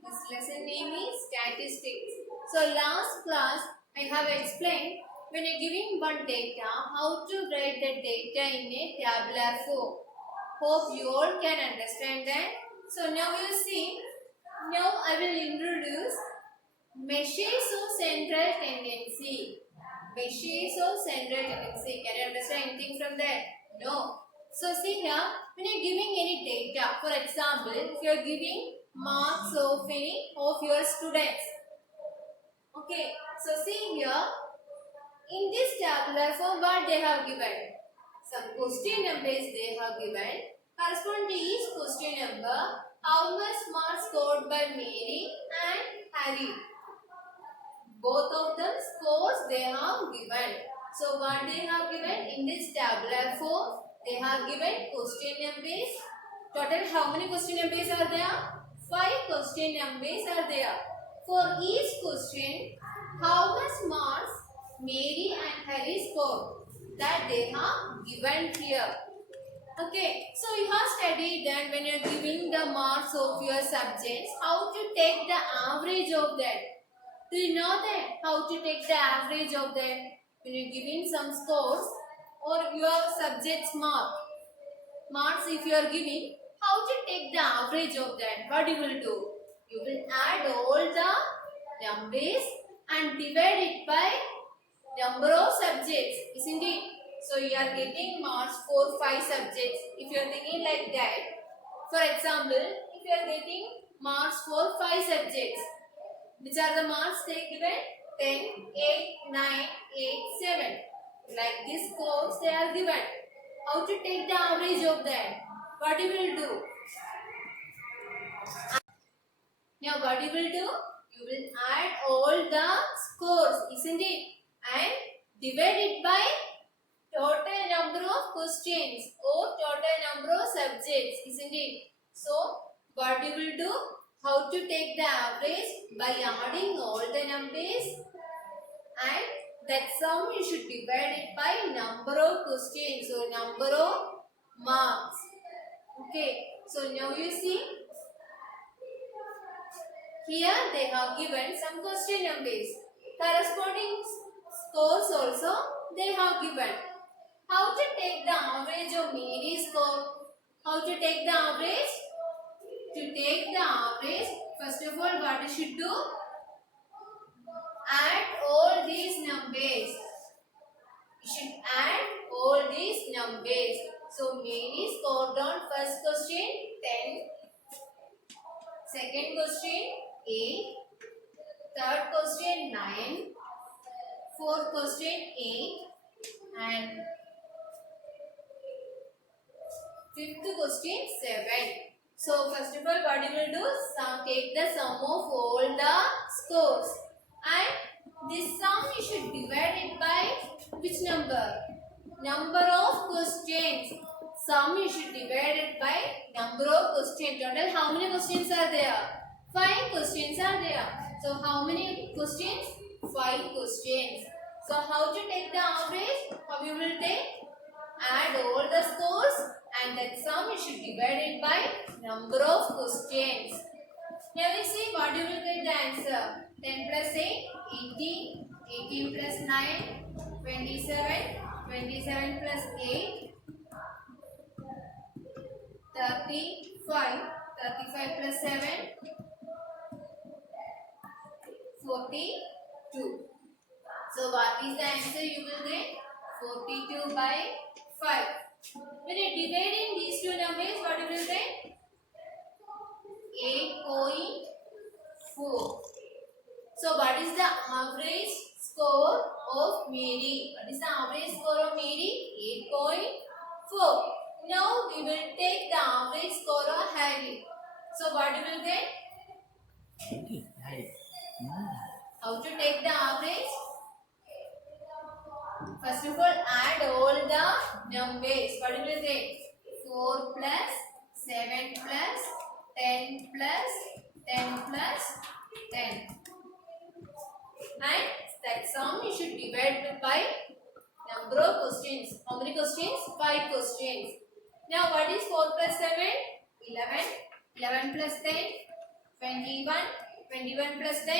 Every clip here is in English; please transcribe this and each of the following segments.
This lesson name is statistics. So last class I have explained when you're giving one data, how to write the data in a tabular form. Hope you all can understand that. So now you see, now I will introduce measures of central tendency. Measures of central tendency. Can you understand anything from that? No. So see here, when you're giving any data, for example, if you are giving marks of any of your students. Okay, so see here, in this tabular form what they have given? Some question numbers they have given. Correspond to each question number, how much marks scored by Mary and Harry. Both of them scores they have given. So what they have given in this tabular form? They have given question numbers. Total how many question numbers are there? 5 question numbers are there. For each question, how much marks Mary and Harry scored? That they have given here. Okay, so you have studied that when you are giving the marks of your subjects, how to take the average of that. Do you know that? How to take the average of that? When you are giving some scores or your subject's marks if you are giving, how to take the average of that? What you will do? You will add all the numbers and divide it by number of subjects, isn't it? So you are getting marks for 5 subjects. If you are thinking like that, for example, if you are getting marks for 5 subjects, which are the marks they given? 10, 8, 9, 8, 7. Like this scores they are given. How to take the average of that? What you will do? Now what you will do? You will add all the scores, isn't it? And divide it by total number of questions or total number of subjects, isn't it? So what you will do? How to take the average? By adding all the numbers and that sum you should divide it by number of questions or number of marks. Okay, so now you see, here they have given some question numbers. Corresponding scores also they have given. How to take the average of Mary's score? How to take the average? To take the average, first of all, what you should do? Add all these numbers. You should add all these numbers. So Mary scored on first question 10, second question 8, third question 9, fourth question 8, and fifth question 7. So first of all, what you will do? Take the sum of all the scores, and this sum you should divide it by which number? Number of questions. Sum you should divide it by number of questions. Total how many questions are there? 5 questions are there. So how many questions? 5 questions. So how to take the average? How you will take? Add all the scores and that sum you should divide it by number of questions. Now we see what you will get the answer. 10 plus 8, 18, 18 plus 9, 27, 27 plus 8, 35, 35 plus 7, 42. So what is the answer you will get? 42 by 5. When you divide in these two numbers, what you will get? 8.4. So what is the average score of Mary? What is the average score of Mary? 8.4. Now we will take the average score of Harry. So what you will get? How to take the average? First of all, add all the numbers. What you will get? 4 plus 7 plus 10 plus 10 plus 10. And that sum you should divide by number of questions. How many questions? 5 questions. Now what is 4 plus 7? 11. 11 plus 10? 21, 21 plus 10,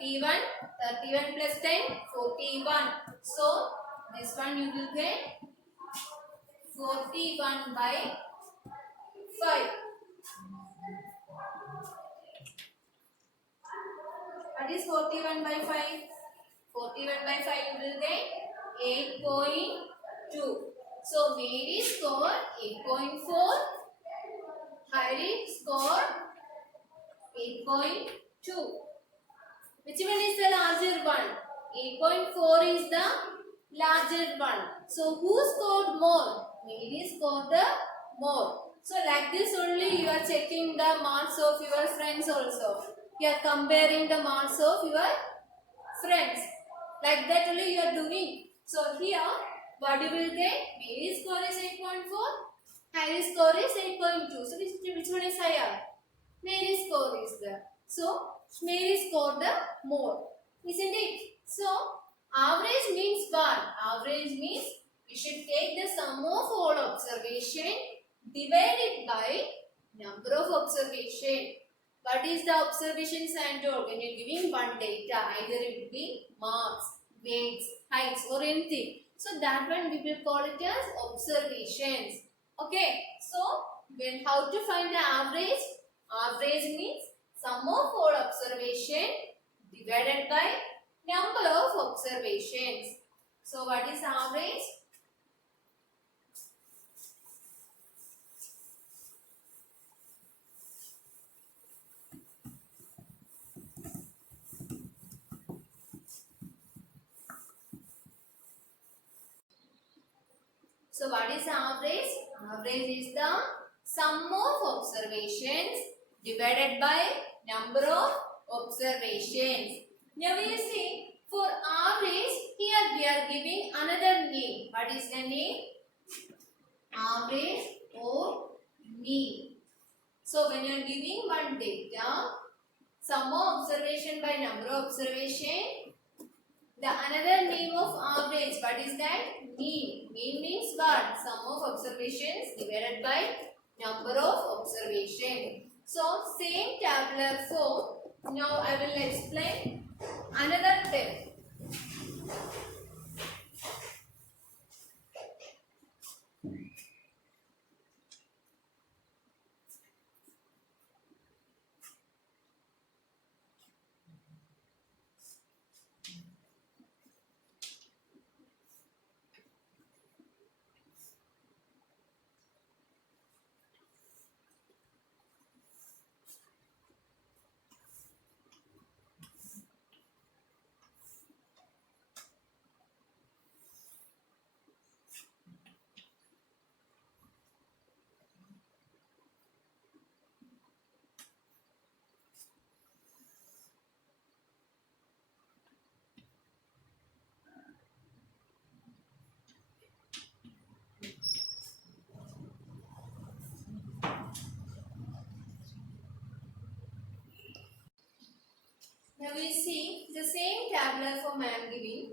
31, 31 plus 10, 41. So, this one you will get 41 by 5. What is 41 by 5? 41 by 5 you will get 8.2. So, Mary scored 8.4. Harry scored 8.2. Which one is the larger one? 8.4 is the larger one. So, who scored more? Mary scored the more. So, like this only you are checking the marks of your friends also. You are comparing the marks of your friends. Like that only you are doing. So, here what you will get? Mary's score is 8.4. Harry's score is 8.2. So, which one is higher? Mary's score is there. So, Mary scored the more. Isn't it? So, average means what? Average means we should take the sum of all observation divided by number of observation. What is the observations and all? When you are giving one data, either it will be marks, weights, heights or anything. So, that one we will call it as observations. Okay. So, how to find the average? Average means sum of all observation divided by number of observations. So, what is average? So, what is average? Average is the sum of observations divided by number of observations. Now, we see for average, here we are giving another name. What is the name? Average or mean. So, when you are giving one data, sum of observation by number of observation, the another name of average, what is that? Mean. Mean means what? Sum of observations divided by number of observation. So, same tabular form. Now, I will explain another step. Now we see the same tabular form I am giving.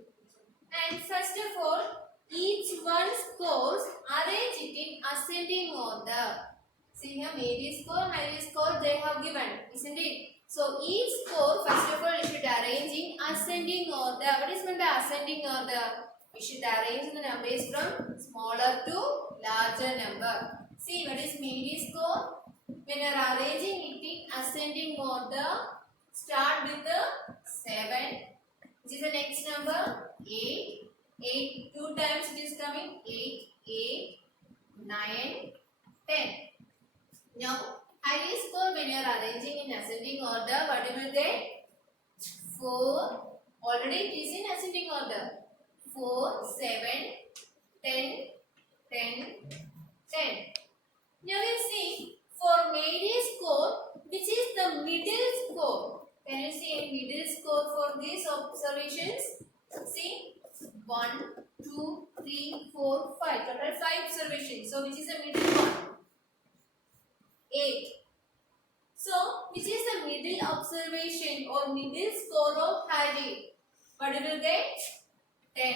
And first of all, each one scores arrange it in ascending order. See here, Mary's score, Harry's score they have given, isn't it? So each score, first of all, you should arrange in ascending order. What is meant by ascending order? We should arrange the numbers from smaller to larger number. See, what is Mary's score? When you are arranging it in ascending order, start with the 7. Which is the next number? 8. 8. 2 times it is coming. 8, 8, 9, 10. Now, Harry's score when you are arranging in ascending order, what you will get? 4. Already it is in ascending order. 4, 7, 10, 10, 10. Now we see for Mary's score, which is the middle score. Can you see a middle score for these observations? See, 1, 2, 3, 4, 5. Total 5 observations. So, which is the middle one? 8. So, which is the middle observation or middle score of Harry? What you will get? 10.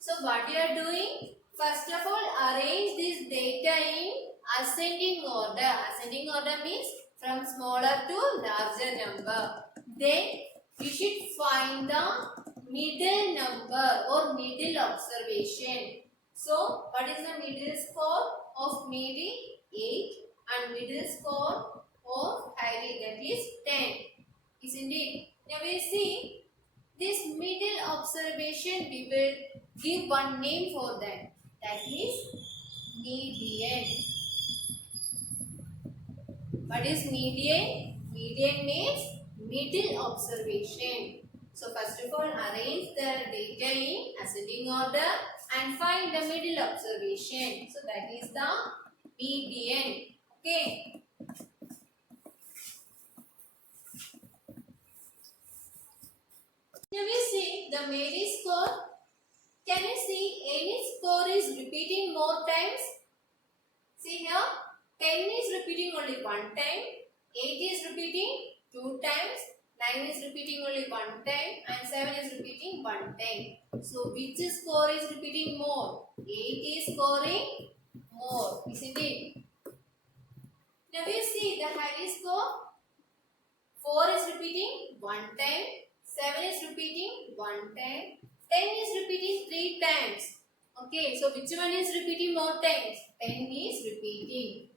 So, what you are doing? First of all, arrange this data in ascending order. Ascending order means from smaller to larger number. Then we should find the middle number or middle observation. So what is the middle score of Mary? 8, and middle score of Harry, that is 10. Isn't it? Now we see this middle observation, we will give one name for that. That is median. What is median? Median means middle observation. So first of all, arrange the data in ascending order and find the middle observation. So that is the median. Okay. Now we see the Mary score. Can you see any score is repeating more times? See here, 10 is repeating only one time, 8 is repeating two times, 9 is repeating only one time, and 7 is repeating one time. So which score is repeating more? 8 is scoring more, isn't it? Now you see the Harry score. 4 is repeating one time, 7 is repeating one time, 10 is repeating 3 times. Okay, so which one is repeating more times? 10 is repeating.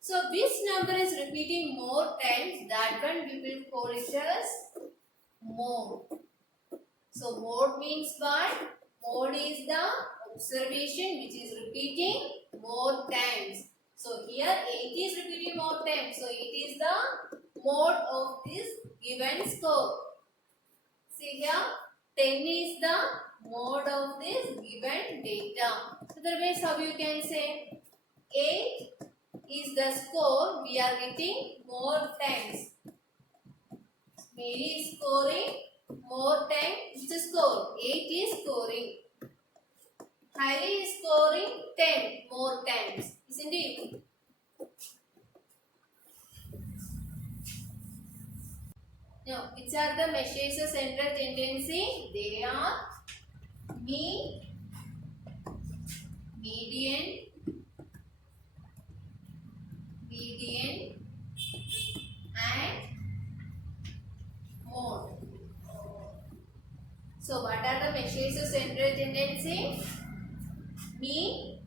So which number is repeating more times? That one we will call it as mode. So mode means what? Mode is the observation which is repeating more times. So here 8 is repeating more times. So it is the mode of this given score. See here, 10 is the mode of this given data. Otherwise, how you can say 8 is the score we are getting more times. Mary is scoring more time. Which score? 8 is scoring. Harry is scoring 10 more times. Isn't it? Now, which are the measures of central tendency? They are mean, median, and mode. So what are the measures of central tendency? Mean,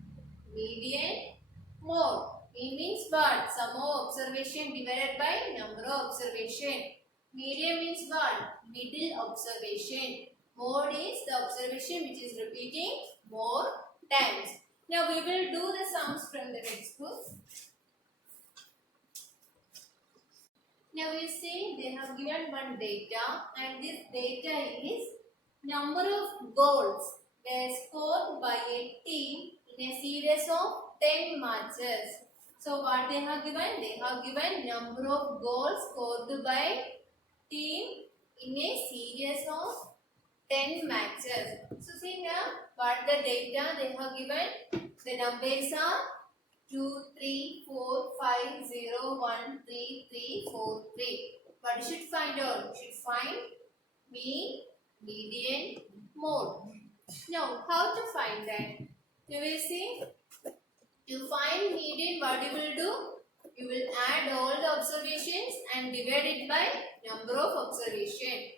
median, mode. Mean means what? Sum of observation divided by number of observation. Median means what? Middle observation. Mode is the observation which is repeating more times. Now we will do the sums from the textbook. Now we see they have given one data, and this data is number of goals were scored by a team in a series of 10 matches. So what they have given? They have given number of goals scored by team in a series of 10 matches. So see here what the data they have given. The numbers are 2, 3, 4, 5, 0, 1, 3, 3, 4, 3. What you should find out? You should find mean, median, mode. Now, how to find that? You will see, to find median, what you will do? You will add all the observations and divide it by number of observation.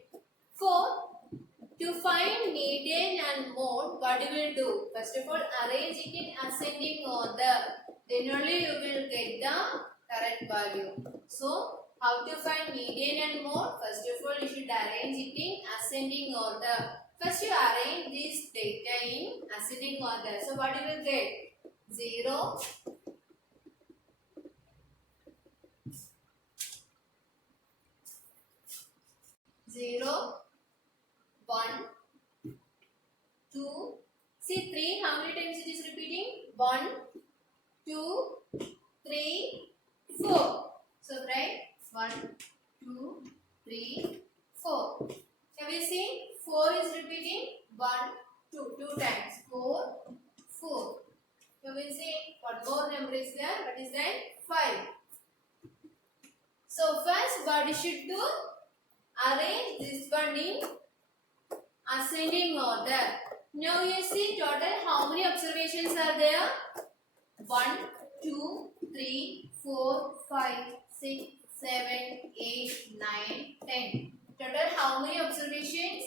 To find median and mode, what you will do? First of all, arrange it in ascending order. Then only you will get the correct value. So, how to find median and mode? First of all, you should arrange it in ascending order. First, you arrange this data in ascending order. So, what you will get? 0, 0, 1, 2. See 3, how many times it is repeating? 1, 2, 3, 4. So write 1, 2, 3, 4. Now we see 4 is repeating 1, 2 times. 4, 4. Now we see one more number is there. What is that? 5. So first what you should do? Arrange this one in ascending order. Now you see total how many observations are there? 1, 2, 3, 4, 5, 6, 7, 8, 9, 10. Total how many observations?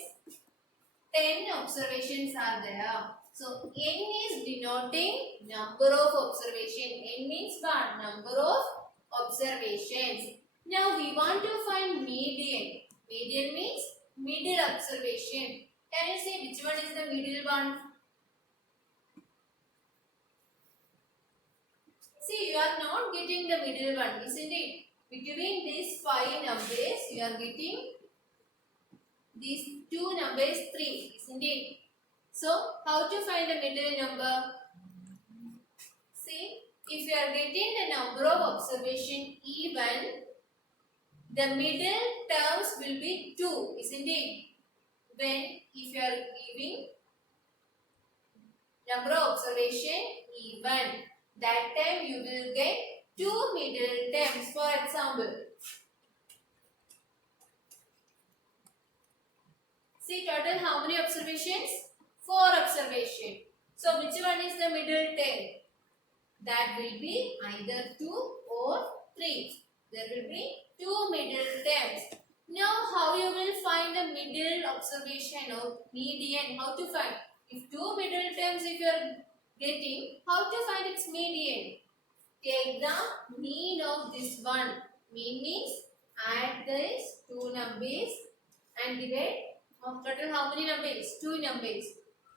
10 observations are there. So n is denoting number of observation. N means what? Number of observations. Now we want to find median. Median means middle observation. Can you say which one is the middle one? See, you are not getting the middle one, isn't it? Between these 5 numbers, you are getting these 2 numbers 3, isn't it? So, how to find the middle number? See, if you are getting the number of observation even, the middle terms will be 2, isn't it? When if you are giving number of observation even, that time you will get 2 middle terms. For example, see total how many observations? 4 observation. So which one is the middle term? That will be either 2 or 3. There will be 2 middle terms. Now how you will find the middle observation or median? How to find? If 2 middle terms if you are getting, how to find its median? Take the mean of this one. Mean means add these 2 numbers and divide. Total how many numbers? 2 numbers.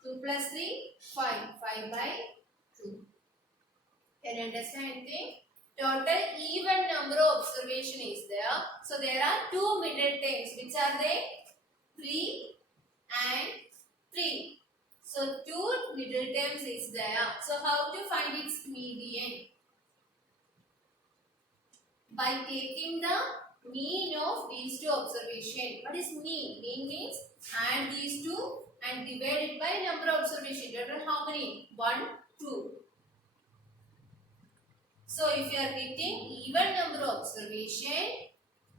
2 plus 3, 5. 5 by 2. Can you understand anything? Total even number of observation is there. So there are 2 middle terms. Which are they? 3 and 3. So 2 middle terms is there. So how to find its median? By taking the mean of these 2 observation. What is mean? Mean means add these 2 and divide it by number of observation. Total how many? 1, 2. So if you are getting even number of observation,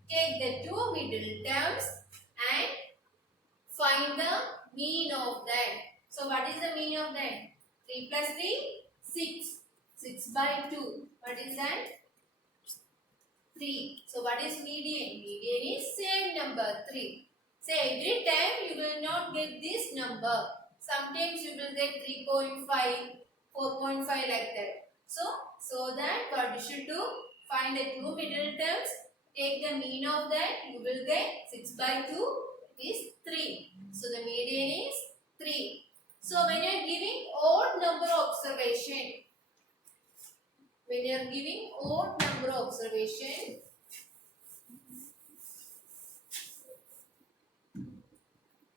take the 2 middle terms and find the mean of that. So what is the mean of that? 3 plus 3, 6. 6 by 2. What is that? 3. So what is median? Median is same number 3. Say every time you will not get this number. Sometimes you will get 3.5, 4.5 like that. So that what you should do? Find the 2 middle terms. Take the mean of that. You will get 6 by 2 is 3. So the median is 3. So when you are giving odd number observation,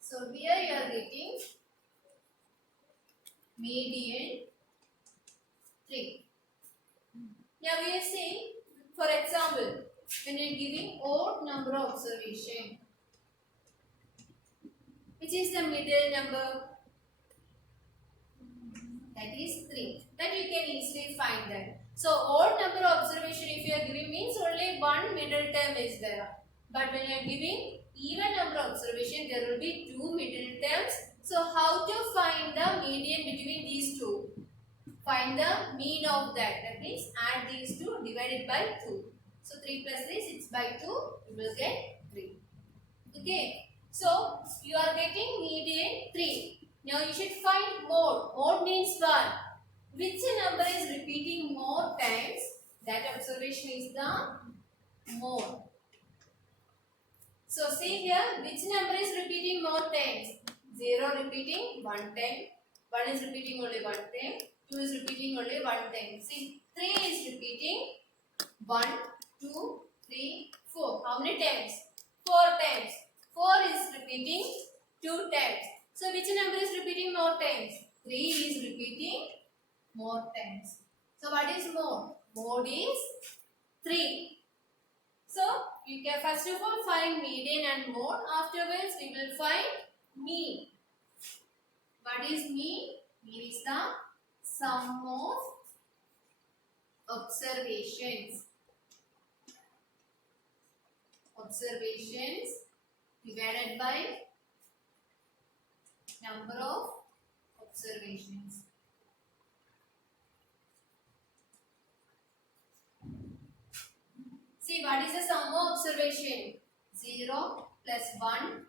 so here you are getting median 3. Now we are saying, for example, when you are giving odd number observation, which is the middle number? That is 3. Then you can easily find that. So odd number observation if you are giving means only one middle term is there. But when you are giving even number observation, there will be 2 middle terms. So how to find the median between these 2? Find the mean of that. That means add these 2 divided by 2. So 3 plus 3, 6 by 2, you will get 3. Okay. So you are getting median 3. Now you should find mode. Mode means what? Which number is repeating more times? That observation is the mode. So see here, which number is repeating more times? 0 repeating 1 time. 1 is repeating only 1 time. 2 is repeating only 1 time. See, 3 is repeating 1, 2, 3, 4. How many times? 4 times. 4 is repeating 2 times. So which number is repeating more times? 3 is repeating more times. So what is mode? Mode is 3. So you can first of all find median and mode. Afterwards we will find mean. What is mean? Mean is the sum of observations. Observations divided by number of observations. See See what is the sum of observation? 0 plus 1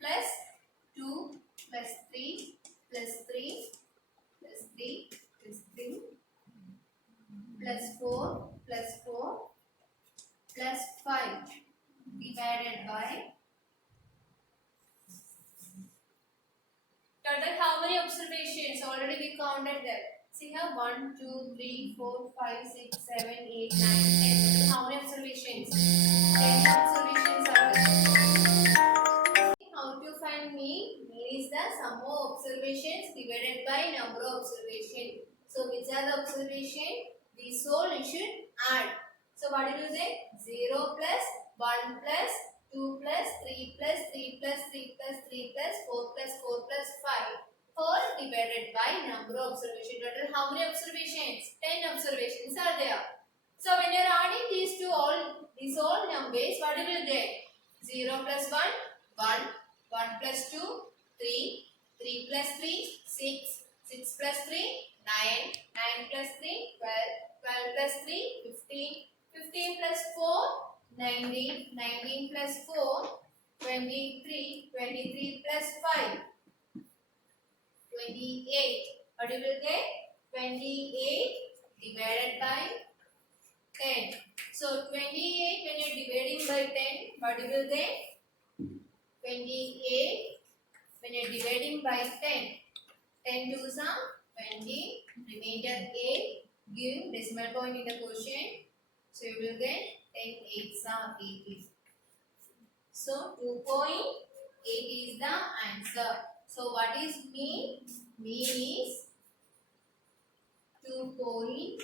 plus 2 plus 3 plus 3 plus 3 plus 3 plus 4 plus 4 plus 5 divided by total how many observations? Already we counted them. See here 1, 2, 3, 4, 5, 6, 7, 8, 9, 10. How many observations? 10 observations are there. How to find mean? Mean is the sum of observations divided by number of observations. So which are the observation? These all you should add. So what will you say? 0 plus 1 plus 2 plus 3 plus 3 plus 3 plus 3 plus 4 plus 4 plus 5 all divided by number of observation. Total how many observations? 10 observations are there. So when you are adding these all numbers, what will you get? 0 plus 1, 1, 1 plus 2, 3, 3 plus 3, 6, 6 plus 3, 9, 9 plus 3, 12, 12 plus 3, 15, 15 plus 4, 19, 19 plus 4, 23, 23 plus 5, 28. What you will get? 28 divided by 10. So 28 when you are dividing by 10, what you will get? 28 when you are dividing by 10. 10 twos are 20, remainder 8, give decimal point in the quotient. So you will get 10 8s are 80. So 2.8 is the answer. So what is mean? Mean is 2.8.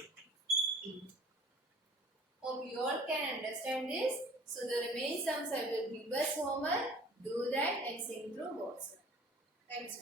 Hope you all can understand this. So the remaining sums I will give us homework. Do that and send through WhatsApp. Thanks.